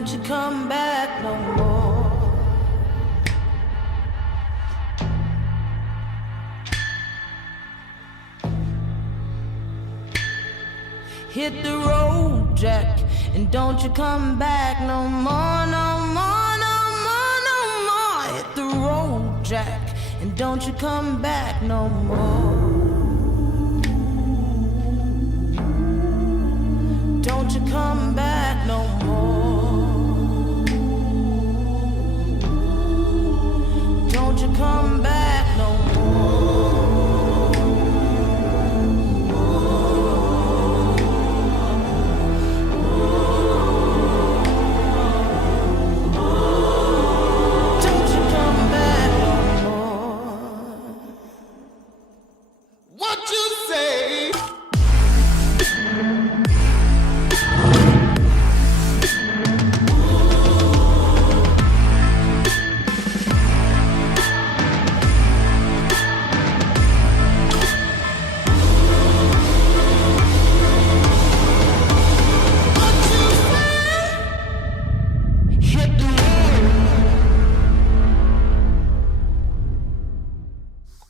don't you come back no more. Hit the road, Jack, and don't you come back no more, no more, no more, no more. Hit the road, Jack, and don't you come back no more. Don't you come back.